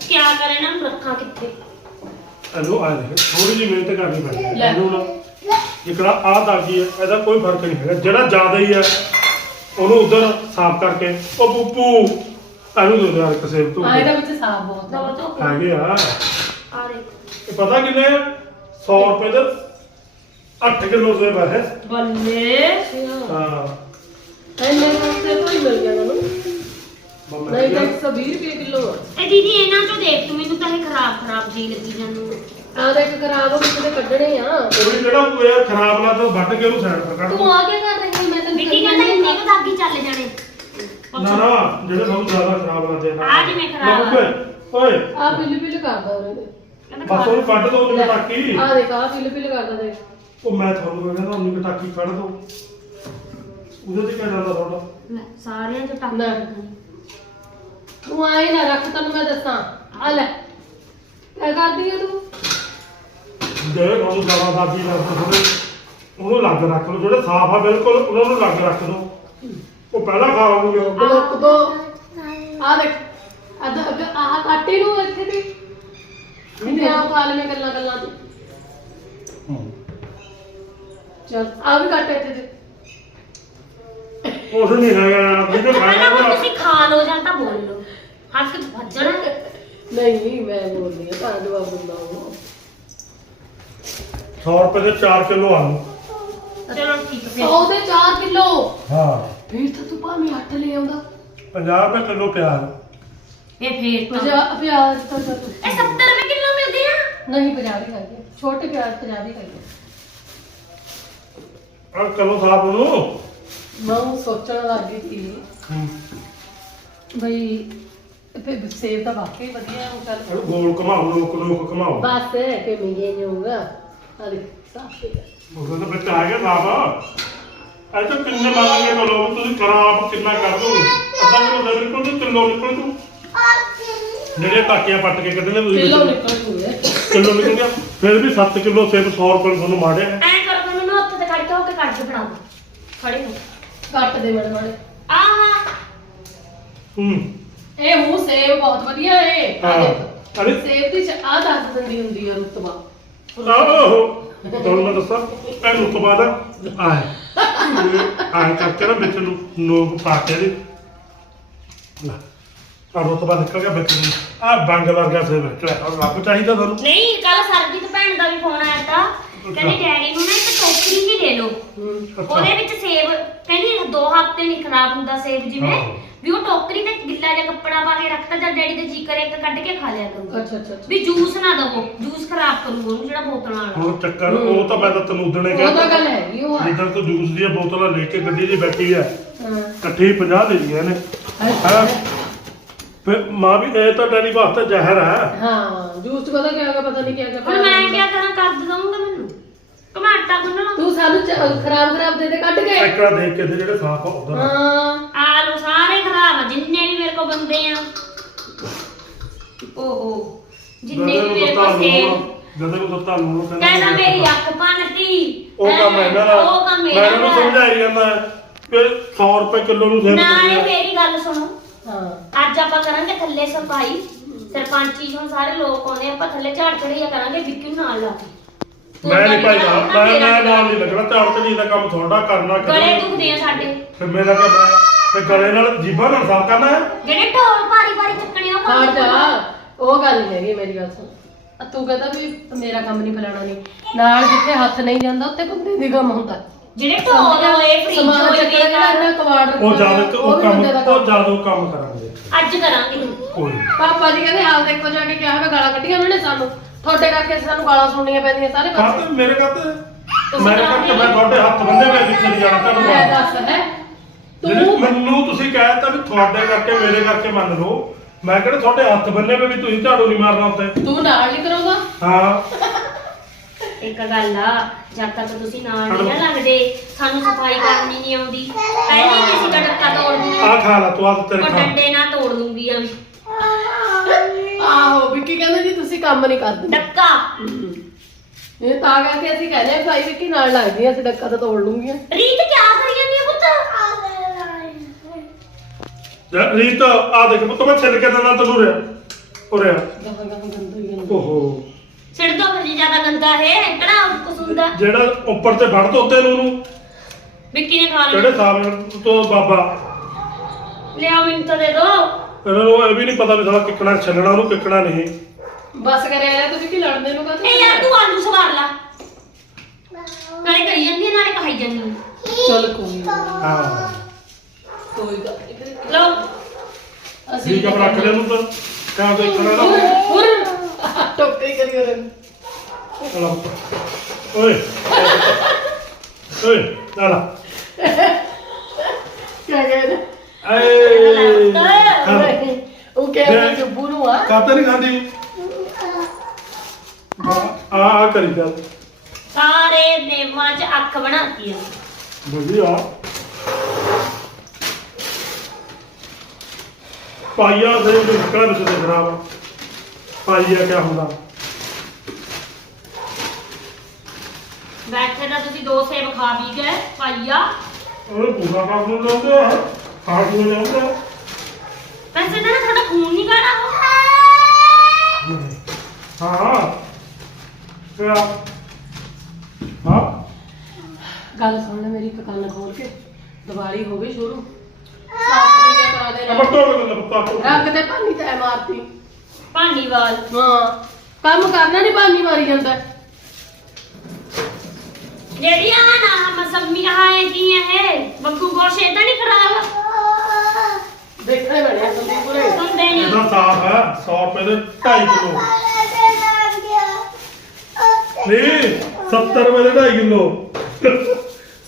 ਕੀ ਕਰੇ ਨਾ ਰੱਖਾਂ ਕਿੱਥੇ? ਇਹਨੂੰ ਆ ਦੇਖ ਥੋੜੀ ਜਿਹੀ ਮਿਹਨਤ ਕਰਨੀ ਪੈਣੀ ਹੈ। ਲੈ। ਇਹਨੂੰ ਨਾ ਜਿਹੜਾ ਆਹ ਦਾਗੀ ਹੈ ਇਹਦਾ ਕੋਈ ਫ਼ਰਕ ਨਹੀਂ ਹੈਗਾ। ਜਿਹੜਾ ਜ਼ਿਆਦਾ ਹੀ ਹੈ ਉਹਨੂੰ ਉਧਰ ਸਾਫ਼ ਕਰਕੇ ਉਹ ਪੁੱਪੂ ਇਹਨੂੰ ਦੋ ਯਾਰ ਕਿਸੇ ਤੋਂ ਆ ਇਹਦਾ ਵਿੱਚ ਸਾਫ਼ ਬਹੁਤ ਦੋ ਹੈ ਤੋਂ ਹੈਗੇ ਆ। ਆ ਦੇਖ। ਇਹ ਪਤਾ ਕਿੰਨੇ ਆ? 100 ਰੁਪਏ ਦੇ 8 ਕਿਲੋ ਦੇ ਹੈ ਬੱਲੇ। ਹਾਂ। ਇੰਨੇ ਵਾਸਤੇ ਤੋਂ ਹੀ ਮਿਲ ਗਿਆ ਮੈਨੂੰ ਬੰਮਾ ਨਹੀਂ ਤਾਂ ਜੀ, 120 ਰੁਪਏ ਕਿਲੋ ਇਹ ਦੀਦੀ ਇਹਨਾਂ ਚੋਂ ਦੇਖ ਤੂੰ ਮੈਨੂੰ ਤਾਂ ਇਹ ਖਰਾਬ ਖਰਾਬ ਜੀ ਲੱਗੀ ਜਾਨੂੰ ਆ। ਦੇਖ ਖਰਾਬ ਹੋ ਕਿਤੇ ਕੱਢਣੇ ਆ। ਉਹ ਵੀ ਜਿਹੜਾ ਤੂੰ ਇਹ ਖਰਾਬ ਲਾ ਤਾਂ ਵੱਢ ਕੇ ਉਹਨੂੰ ਸਾਈਡ ਪਰ ਕੱਢ ਤੂੰ ਆ ਕੇ ਕਰ ਰਹੀ ਹੈ ਮੈਂ ਤੈਨੂੰ ਮਿੱਟੀ ਕਹਿੰਦਾ ਇੰਨੇ ਕੁ ਦਾਗੀ ਚੱਲ ਜਾਣੇ। ਨਾ ਨਾ ਜਿਹੜੇ ਤੁਹਾਨੂੰ ਜ਼ਿਆਦਾ ਖਰਾਬ ਲੱਗਦੇ ਨਾ ਆਹ ਜਿਵੇਂ ਖਰਾਬ ਆ। ਓਏ ਓਏ। ਆ ਪਿੱਲ ਪਿੱਲ ਕਰਦਾ ਉਹਨੇ ਕਹਿੰਦਾ ਬਸ ਉਹਨੂੰ ਕੱਢ ਦੋ ਉਹਨੂੰ ਟਾਕੀ ਆ ਦੇਖ ਆ ਪਿੱਲ ਪਿੱਲ ਕਰਦਾ ਦੇਖ। ਉਹ ਮੈਂ ਤੁਹਾਨੂੰ ਕਹਿੰਦਾ ਉਹਨੂੰ ਟਾਕੀ ਕੱਢ ਦੋ। ਉਹਦੇ ਤੇ ਕਿਆ ਜਾਂਦਾ ਤੁਹਾਡਾ? ਲੈ, ਸਾਰਿਆਂ ਚੋਂ ਟੱਕ ਨਾ। ਤੂੰ ਆਏ ਨਾ ਰੱਖ ਤੈਨੂੰ ਮੈਂ ਦੱਸਾਂ। ਆ ਲੈ। ਕੀ ਕਰਦੀ ਆ ਤੂੰ? ਜਿਹੜੇ ਤੁਹਾਨੂੰ ਜ਼ਿਆਦਾ ਦਾਦੀ ਲੱਗਦੇ ਥੋੜੇ ਉਹਨੂੰ ਲੱਗ ਰੱਖ ਲਓ ਜਿਹੜੇ ਸਾਫ਼ ਆ ਬਿਲਕੁਲ ਉਹਨਾਂ ਨੂੰ ਲੱਗ ਰੱਖ ਦਿਓ ਉਹ ਪਹਿਲਾਂ ਖਾ ਲਓਗੇ ਬਲੌਕ ਦੋ। ਆ ਦੇਖ ਅੱਧ ਅੱਧ ਆਹ ਕਾਟੇ ਨੂੰ ਇੱਥੇ ਤੇ। ਇਹਨੇ ਆ ਖਾ ਲੈਣੇ ਗੱਲਾਂ ਗੱਲਾਂ ਤੇ। ਚਲ ਆ ਵੀ ਕੱਟ ਇੱਥੇ ਤੇ। ਉਸ ਨਹੀਂ ਹੈਗਾ। ਪਹਿਲਾਂ ਖਾਣਾ ਹੁਣ ਹੋਣਾ ਤੁਸੀਂ ਖਾ ਲਓ ਜਾਂ ਤਾਂ ਬੋਲ ਲਓ। ਹੱਥ ਚ ਵੱਜਣਾ ਨਹੀਂ ਮੈਂ ਬੋਲਦੀ ਆ ਤਾਂ ਜਵਾਬ ਦਿੰਦਾ ਉਹ। 100 ਰੁਪਏ ਦੇ 4 ਕਿਲੋ ਆਲੂ। ਚਲੋ ਠੀਕ ਹੈ। 100 ਦੇ 4 ਕਿਲੋ? ਹਾਂ। ਫਿਰ ਤਾਂ ਤੂੰ ਭਾਵੇਂ 8 ਲੈ ਆਉਂਦਾ। 50 ਰੁਪਏ ਕਿਲੋ ਪਿਆਜ਼। ਇਹ ਫੇਰ ਤਾਂ ਪੰਜਾਹ ਪਿਆਜ਼ ਤਾਂ ਚੱਲ ਇਹ 70 ਰੁਪਏ ਕਿਲੋ ਮਿਲਦੇ ਆ। ਨਹੀਂ 50 ਦੀ ਖਾਈਏ ਛੋਟੇ ਪਿਆਜ਼ 50 ਦੀ ਖਾਈਏ ਆ। ਕਿਲੋ ਸਾਫ਼ ਉਹਨੂੰ। ਮੈਂ ਉਹ ਸੋਚਣ ਲੱਗ ਗਈ ਸੀ। ਹੂੰ। ਬਈ ਤੇ ਸੇਬ ਤਾਂ ਵਾਕਈ ਵਧੀਆ ਹੈ ਉਹ ਚੱਲ। ਇਹਨੂੰ ਗੋਲ ਘਮਾਓ ਲੋਕ ਲੋਕ ਘਮਾਓ। ਬਸ ਕਿ ਮਿਲੇ ਨਹੀਂ ਹੋਊਗਾ। ਅਰੇ ਸਾਫ਼ ਹੈ ਉਹਦੇ ਤਾਂ ਵਿੱਚ ਆ ਗਿਆ ਸਾਫ਼। ਇਹ ਤਾਂ ਕਿੰਨੇ ਮੰਗਣਗੇ ਕੋਲੋਂ ਤੁਸੀਂ ਖਰਾਬ ਕਿੰਨਾ ਕਰ ਦੋਗੇ ਅੱਧਾ ਕਿਲੋ ਦੇ ਨਿਕਲ ਤੂੰ ਕਿਲੋ ਨਿਕਲ ਤੂੰ ਜਿਹੜੇ ਟਾਕੀਆਂ ਪੱਟ ਕੇ ਕੱਢਣੇ ਤੁਸੀਂ ਕਿਲੋ। ਨਿਕਲ ਜੂਗੇ ਕਿਲੋ ਨਿਕਲ ਗਿਆ। ਫਿਰ ਵੀ 7 ਕਿਲੋ ਸੇਬ 100 ਰੁਪਏ ਤੁਹਾਨੂੰ ਮਾੜਿਆ। ਐਂ ਕਰੋ ਫਿਰ ਮੈਨੂੰ ਹੱਥ ਤੇ ਖੜ ਕੇ ਹੋ ਕੇ ਕੱਢ ਕੇ ਫੜਾ ਦਿਓ ਖੜੇ ਹੋ। ਕੱਟ ਦੇ ਮੜੇ ਮੜੇ। ਆਹ। ਹੂੰ। ਇਹ ਮੂੰਹ ਸੇਬ ਬਹੁਤ ਵਧੀਆ ਹੈ। ਹਾਂ ਅਰੇ। ਸੇਬ ਦੀ ਚ- ਆਹ ਦੱਸ ਦਿੰਦੀ ਹੁੰਦੀ ਹੈ ਰੁਤਬਾ। ਆਹੋ। ਤੁਹਾਨੂੰ ਮੈਂ ਦੱਸਾਂ ਇਹਨੂੰ ਤੋਂ ਬਾਅਦ ਆਏ। ਆਏ ਕਰਕੇ ਨਾ ਵਿੱਚ ਨੂੰ ਨੋਕ ਪਾ ਕੇ ਦੇ ਆ ਰੋਤ ਬਾਅਦ ਨਿਕਲ ਗਿਆ ਵਿੱਚ ਨੂੰ। ਆ ਬੰਗ ਵਰਗਾ ਸੇ ਵਿੱਚ ਰੱਬ ਚਾਹੀਦਾ ਤੁਹਾਨੂੰ। ਨਹੀਂ ਕੱਲ ਸਰਜੀਤ ਭੈਣ ਦਾ ਵੀ ਫੋਨ ਆਇਆ ਤਾਂ। ਕਹਿੰਦੀ ਡੈਡੀ ਨੂੰ ਨਾ ਇੱਕ ਟੋਕਰੀ ਵੀ ਲੈ ਲਓ। ਉਹਦੇ ਵਿੱਚ ਸੇਬ ਕਹਿੰਦੀ ਦੋ ਹਫ਼ਤੇ ਨਹੀਂ ਖਰਾਬ ਹੁੰਦਾ ਸੇਬ ਜਿਵੇਂ ਹਾਂ। ਵੀ ਉਹ ਟੋਕਰੀ ਤੇ ਗਿੱਲਾ ਜਿਹਾ ਕੱਪੜਾ ਪਾ ਕੇ ਰੱਖਤਾ ਜਦ ਡੈਡੀ ਦੇ ਜੀ ਕਰੇ ਇੱਕ ਕੱਢ ਕੇ ਖਾ ਲਿਆ ਕਰੂਗਾ। ਅੱਛਾ ਅੱਛਾ ਅੱਛਾ। ਵੀ ਜੂਸ ਨਾ ਦਵੋ ਜੂਸ ਖਰਾਬ ਕਰੂਗਾ ਉਹਨੂੰ ਜਿਹੜਾ ਬੋਤਲਾਂ ਵਾਲਾ। ਹੁਣ ਚੱਕਰ ਉਹ ਤਾਂ ਮੈਂ ਤਾਂ ਤੈਨੂੰ ਉਦਣੇ ਉਹ ਤਾਂ ਕਿਹਾ ਗੱਲ ਹੈਗੀ ਉਹ ਆ। ਜਿੱਦਾਂ ਤੂੰ ਜੂਸ ਦੀਆਂ ਬੋਤਲਾਂ ਲੈ ਕੇ ਗੱਡੀ 'ਚ ਬੈਠੀ ਆ ਹਾਂ। ਇਕੱਠੀ 50 ਦੇ ਦੀਆਂ ਨੇ। ਹਾਂ? ਫਿਰ ਮਾਂ ਵੀ ਇਹ ਤਾਂ ਡੈਡੀ ਵਾਸਤੇ ਜ਼ਹਿਰ ਹੈ। ਹਾਂ ਜੂਸ ਪਤਾ ਕਿਆ ਹੈਗਾ ਪਤਾ ਨਹੀਂ ਕਿਆ ਕਿਆ ਹੁਣ ਮੈਂ ਕੀ ਕਰਾਂ ਕਰ ਦਊਂਗਾ ਮੈਨੂੰ। ਤੂੰ ਸਾਨੂੰ ਚ- ਖਰਾਬ ਖਰਾਬ ਦੇ ਦੇ ਕੱਢ ਕੇ। ਐਕੜਾ ਦੇਖ ਕੇ ਤੇ ਜਿਹੜੇ ਸਾਫ਼ ਆ ਉਧਰ ਹਾਂ। ਆਲੂ ਸਾਰੇ ਖਰਾਬ ਆ ਜਿੰਨੇ ਵੀ ਮੇਰੇ ਕੋਲ ਬੰਦੇ ਆ। ਓਹੋ ਜਿੰਨੇ ਵੀ ਮੇਰੇ ਕੋਲ ਸੇਬ ਜਦੋਂ ਕੋ ਦਿੱਤਾ ਨੂੰ ਕਹਿੰਦਾ ਮੇਰੀ ਅੱਖ ਭੰਨਤੀ ਉਹ ਕੰਮ ਹੈਂ, ਦਾ। ਉਹ ਕੰਮ ਮੈਂ ਇਹਨੂੰ ਦਾ। ਸਮਝਾਈ ਜਾਂਦਾ ਕਿ 100 ਰੁਪਏ ਕਿਲੋ ਨੂੰ ਸੇਬ ਨਾਲੇ ਦਿੰਦੇ ਆ। ਮੇਰੀ ਗੱਲ ਸੁਣੋ। ਹਾਂ। ਅੱਜ ਆਪਾਂ ਕਰਾਂਗੇ ਥੱਲੇ ਸਫ਼ਾਈ। ਸਰਪੰਚੀ ਹੁਣ ਸਾਰੇ ਲੋਕ ਆਉਂਦੇ ਆ, ਆਪਾਂ ਥੱਲੇ ਝਾੜ ਚੜੀਆ ਕਰਾਂਗੇ ਵਿੱਕੀ ਨੂੰ ਨਾਲ ਲਾ ਕੇ। ਮੈਂ ਨਹੀਂ ਭਾਈ ਕਰਨਾ, ਮੈਂ ਮੈਂ ਨਾਲ ਨਹੀਂ ਲੱਗਣਾ ਝਾੜ ਤੇ ਦਾ ਕੰਮ ਤੁਹਾਡਾ ਕਰਨਾ ਗਲੇ ਕਰਨਾ ਦੁਖਦੇ ਆ ਸਾਡੇ। ਫਿਰ ਮੇਰਾ ਕੀ ਮੈਂ ਤੇ ਗਲੇ ਨਾਲ ਜੀਭਾਂ ਨਾਲ ਸਾਫ਼ ਕਰਨਾ ਹੈ? ਜਿਹੜੇ ਢੋਲ ਭਾਰੀ ਭਾਰੀ ਚੱਕਣੇ ਆ ਉਹ ਹਾਂ ਕੰਮ ਜਾ ਉਹ ਗੱਲ ਨਹੀਂ ਹੈਗੀ ਮੇਰੀ ਗੱਲ ਸੁਣ। ਆ ਤੂੰ ਕਹਿੰਦਾ ਵੀ ਮੇਰਾ ਕੰਮ ਨਹੀਂ ਫਲਾਣਾ ਨਹੀਂ ਨਾਲ ਜਿੱਥੇ ਹੱਥ ਨਹੀਂ ਜਾਂਦਾ ਉੱਥੇ ਬੰਦੇ ਦੀ ਕੰਮ ਹੁੰਦਾ। ਜਿਹੜੇ ਢੋਲ ਹੋਏ ਫ੍ਰਿਜ ਸਮਾਨ ਹੋਏ ਚੱਕਣਾ ਕਵਾੜ ਉਹ ਜਦ ਉਹ ਕੰਮ ਉਹ ਜਦ ਉਹ ਕੰਮ ਕਰਾਂਗੇ। ਅੱਜ ਕਰਾਂਗੇ। ਕੋਈ ਨੀ। ਪਾਪਾ ਜੀ ਕਹਿੰਦੇ ਹਾਲ ਦੇਖੋ ਜਾ ਕੇ ਕਿਹਾ ਹੋਵੇ ਗਾਲਾਂ ਕੱਢੀਆਂ ਉਹਨਾਂ ਨੇ ਸਾਨੂੰ। ਤੁਹਾਡੇ ਕਰਕੇ ਸਾਨੂੰ ਗਾਲਾਂ ਸੁਣਨੀਆਂ ਪੈਂਦੀਆਂ ਸਾਰੇ ਪਾਸੇ ਕਾਹਤੇ ਮੇਰੇ ਕਾਹਤੇ ਤੁਸੀਂ ਮੇਰੇ ਕਰਕੇ ਮੈਂ ਤੁਹਾਡੇ ਹੱਥ ਬੰਦੇ ਕਿੱਥੇ ਨਹੀਂ ਜਾਣਾ ਤੁਹਾਨੂੰ ਮੈਂ। ਦੱਸ ਹੈ? ਤੂੰ ਮੈਨੂੰ ਤੁਸੀਂ ਕਹਿਤਾ ਵੀ ਤੁਹਾਡੇ ਕਰਕੇ ਮੇਰੇ ਕਰਕੇ ਮੰਨ ਲਓ। ਮੈਂ ਕਿਹੜਾ ਤੁਹਾਡੇ ਹੱਥ ਬੰਨੇ ਵੇ ਵੀ ਤੁਸੀਂ ਝਾੜੂ ਨਹੀਂ ਮਾਰਨਾ ਉੱਤੇ। ਤੂੰ ਨਾਲ ਨਹੀਂ ਕਰਾਉਂਦਾ? ਹਾਂ। ਇੱਕ ਗੱਲ ਆ ਜਦ ਤੱਕ ਤੁਸੀਂ ਨਾਲ ਨਹੀਂ ਨਾ ਲੱਗਦੇ ਸਾਨੂੰ ਸਫ਼ਾਈ ਕਰਨੀ ਨਹੀਂ ਆਉਂਦੀ। ਪਹਿਲੇ ਹੀ ਅਸੀਂ ਡੱਕਾ ਤੋੜਦੀਆਂ। ਆ ਖਾ ਲਾ ਤੂੰ ਆ ਤੇਰੇ ਉਹ ਖਾ। ਡੰਡੇ ਨਾਲ ਤੋੜ ਦੂੰਗੀ ਆ। ਆਹੋ ਵਿੱਕੀ ਕਹਿੰਦਾ ਜੀ ਤੁਸੀਂ ਕੰਮ ਨਹੀਂ ਕਰਦੇ। ਡੱਕਾ। ਇਹ ਤਾਂ ਕਰਕੇ ਅਸੀਂ ਕਹਿੰਦੇ ਆ ਭਾਈ ਵਿੱਕੀ ਨਾਲ ਲੱਗਦੀ ਆ ਅਸੀਂ ਡੱਕਾ ਤਾਂ ਤੋੜ ਲੂੰਗੀਆਂ। ਰੀਤ ਕਿਆ ਕਰੀ ਜਾਂਦੀ ਆ ਪੁੱਤ? ਜਾ, ਰੀਤ ਆ ਦੇਖ ਪੁੱਤ ਮੈਂ ਛਿੱਲ ਕੇ ਦਿੰਦਾ ਤੈਨੂੰ ਰਿਆ ਉਰਿਆ ਗਾਹਾਂ ਗਾਹਾਂ ਗੰਦਾ ਹੀ ਗੰਦਾ ਓਹੋ। ਸਿਰ ਤੋਂ ਫਿਰ ਜ਼ਿਆਦਾ ਗੰਦਾ ਹੈ ਕਿਹੜਾ ਕੁਸੁੰਦਾ ਜਿਹੜਾ ਉੱਪਰ ਤੇ ਵੜ ਦੋ ਉੱਤੇ ਨੂੰ ਉਹਨੂੰ, ਵਿੱਕੀ ਨੇ ਖਾ ਕਿਹੜੇ ਲਿਆ ਸਾਹਮਣੇ ਤੋਂ ਬਾਬਾ? ਲਿਆ ਮੈਨੂੰ ਤਾਂ ਦੇ ਦੋ। ਇਹਨਾਂ ਨੂੰ ਇਹ ਵੀ ਨਹੀਂ ਪਤਾ ਵੀ ਸਾਲਾ ਕਿੱਕਣਾ ਛੱਲਣਾ ਉਹਨੂੰ ਕਿੱਕਣਾ ਨਹੀਂ। ਬਸ ਕਰਿਆ ਯਾਰ ਤੁਸੀਂ ਕੀ ਲੜਦੇ ਨੂੰ ਇਹ ਕਹਿੰਦੇ ਯਾਰ ਤੂੰ ਆਲੂ ਸਵਾਰ ਲਾ। ਨਾਲੇ ਕਰੀ ਜਾਂਦੀ ਆ, ਨਾਲੇ ਖਾਈ ਜਾਂਦੀ ਆ। ਚਲ ਕੋਈ ਨਾ। ਹਾਂ। ਕੋਈ ਗੱਲ ਨਹੀਂ ਫਿਰ ਲਓ। ਅਸੀਂ ਠੀਕ ਆ ਰੱਖ ਲੈ ਨੂੰ ਤਾਂ। ਕਿਆ ਦੇਖਣਾ ਨਾ ਹੋਰ ਟੋਕਰੀ ਕਰੀ ਉਹਨੇ ਚਲੋ। ਓਏ। ਓਏ ਨਾਲਾ ਕਿਆ ਕਹਿੰਦੇ ਏ ਉਹ ਕਹਿੰਦਾ ਜੱਬੂ ਨੂੰ ਆ। ਕਾਤੇ ਨਹੀਂ ਖਾਂਦੀ? ਆ ਆ ਕਰੀ ਚੱਲ। ਸਾਰੇ ਨੇਮਾਂ 'ਚ ਅੱਖ ਬਣਾਤੀ ਆ। ਵਧੀਆ। ਪਾਈਆ ਦੇ ਵਿੱਚ ਨਿਕਲਿਆ ਵਿੱਚ ਦੇ ਖਰਾਬ ਪਾਈਆ ਕਿਆ ਹੁੰਦਾ? ਬੈਠੇ ਤਾਂ ਤੁਸੀਂ ਦੋ ਸੇਬ ਖਾ ਵੀ ਗਏ ਪਾਈਆ। ਉਹ ਪੂਰਾ ਕੰਮ ਨੂੰ ਲਾਉਂਦੇ ਆ ਖਾਣ ਨੂੰ ਲਾਉਂਦੇ ਆ। ਵੈਸੇ ਤਾਂ ਨਾ ਤੁਹਾਡਾ ਖੂਨ ਨਹੀਂ ਗਾੜਾ ਹਾਂ ਕਿਆ ਹਾਂ। ਗੱਲ ਸੁਣ ਲੈ ਮੇਰੀ ਇੱਕ ਕੰਨ ਖੋਲ ਕੇ। ਦੀਵਾਲੀ ਹੋ ਗਈ ਸ਼ੁਰੂ। ਸਾਫ਼ ਸਫ਼ਾਈ ਕਰਾ ਦੇ ਅਬ ਤੋਂ ਲੱਗ ਪਤਾ ਰੰਗ ਤੇ ਪਾਣੀ ਤੇ ਮਾਰਤੀ। ਭਾਂਡੀਵਾਲ ਹਾਂ। ਕੰਮ ਕਰਨਾ ਨਹੀਂ ਪਾਣੀ ਮਾਰੀ ਜਾਂਦਾ। ਜਿਹੜੀ ਆ ਨਾ ਮਸੰਮੀ ਆਏ ਕੀ ਹੈ ਬੱਗੂ ਗੋਸ਼ੇ ਤਾਂ ਨਹੀਂ ਖਰਾਬ। ਦੇਖਣੇ ਬੜਿਆ ਤੁਸੀਂ ਪੂਰੇ। ਹੁੰਦੇ ਨਹੀਂ। ਇਹਦਾ ਸਾਫ਼ ਹੈ 100 ਰੁਪਏ ਦੇ 2.5 ਕਿਲੋ। ਨਹੀਂ 70 ਰੁਪਏ ਦੇ 2.5 ਕਿਲੋ।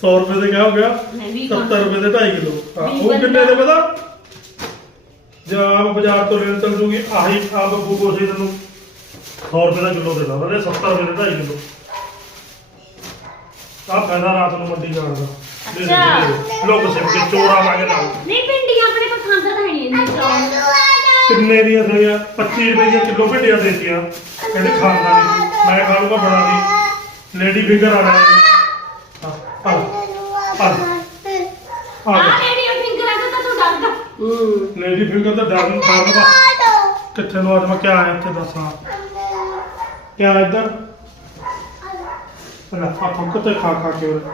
100 ਰੁਪਏ ਦੇ ਕਿਆ ਹੋ ਗਿਆ? ਮੈਂ ਵੀ 70 ਰੁਪਏ ਦੇ 2.5 ਕਿਲੋ। ਹਾਂ, ਉਹ। ਕਿੰਨੇ ਦੇ ਪਤਾ? ਜੇ ਆਪ ਬਾਜ਼ਾਰ ਤੋਂ ਰੇਲ ਚੱਲ ਜੂਗੀ ਆਹੀ ਆਪ ਬੂਗੋ ਸੀ ਤੈਨੂੰ। 100 ਰੁਪਏ ਦਾ ਕਿਲੋ ਦੇ ਦਾਂ ਉਹਨੇ 70 ਰੁਪਏ ਦੇ 2.5 ਕਿਲੋ। ਆ ਫਾਇਦਾ ਰਾਤ ਨੂੰ ਮੰਡੀ ਜਾਣ ਦਾ। ਅੱਛਾ। ਲੋਕ ਸਿਰ ਕੇ ਚੋਰਾ ਲਾ ਕੇ ਨਾਲ ਨਹੀਂ ਪਿੰਡੀਆਂ ਆਪਣੇ ਕੋਲ ਤਾਂ ਇੰਨੀ ਚੌਲ। ਕਿੰਨੇ ਦੀਆਂ ਸੀਗੀਆਂ 25 ਰੁਪਏ ਦੀਆਂ ਕਿਲੋ ਭਿੰਡੀਆਂ ਦੇਤੀਆਂ। ਕਹਿੰਦੇ ਖਾਂਦਾ ਨਹੀਂ ਮੈਂ ਖਾ ਲੂਗਾ ਬੜਾ ਦੀ। ਲੇਡੀ ਫਿੰਗਰ ਆ ਰਿਹਾ ਆ ਆ ਆ ਆ ਆ ਰੇਡੀਓ ਫਿੰਗਰ ਆ ਤਾਂ ਤੂੰ ਡਰਦਾ ਹੂੰ। ਲੇਡੀ ਫਿੰਗਰ ਤਾਂ ਡਰ ਨੂੰ ਡਰ ਦਾ ਕਿੱਥੇ ਨੂੰ ਅੱਜ ਮੈਂ ਕਿਆ ਆਇਆ ਇੱਥੇ ਦੱਸਾਂ। ਕਿਆ ਇੱਧਰ? ਅਲਾ ਆ ਫੁੱਕ ਤੇ ਖਾ ਖਾ ਕੇ ਉਰੇ।